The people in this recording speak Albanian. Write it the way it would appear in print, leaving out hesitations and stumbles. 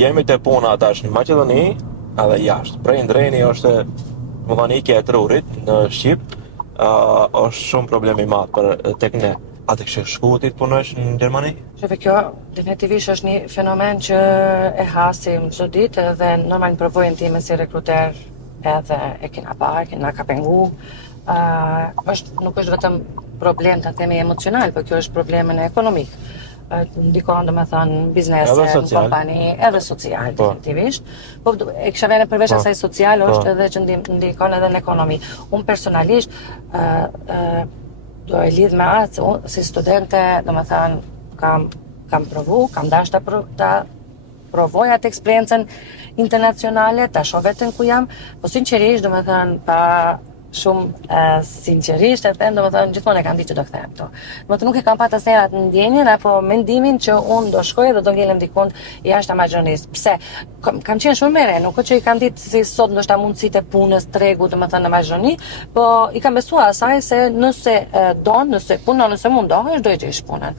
Jemi të puna tash në Maqedoni edhe jashtë. Prej ndrejni është më thani ikja e trurit në Shqip, është shumë problem i madh për tek ne. A të kështë shku ti të punojsh në Gjermani? Shëve, kjo definitivisht është një fenomen që e hasim çdo ditë dhe normal në përvojën time si rekruter edhe e kena parë, kena ka pengu. Nuk është vetëm problem të themi emocional, por kjo është problemin ekonomik. Ndikon domethënë në biznese, në kompani, edhe social, definitivisht. Po e kisha vënë përveç asaj social është edhe që ndikon edhe në ekonomi. Unë personalisht do e lidh me atë, si studente, domethënë kam provu, kam dash ta provoj atë eksperiencën internacionale, ta shoh veten ku jam, po sinqerisht domethënë pa shumë sinqerisht e them, domethënë gjithmonë e kam ditë që do kthehem këtu. Domethënë nuk e kam pas asnjëherë atë ndjenjen apo mendimin që unë do shkoj dhe do ngelem dikun jashtë Maqedonisë. Pse? Kam qenë shumë e re, nuk është që i kam ditë si sot ndoshta mundësitë e punës, tregu, domethënë në Maqedoni, po i kam besuar asaj se nëse don, nëse punon, nëse mundohesh, do e gjesh punën.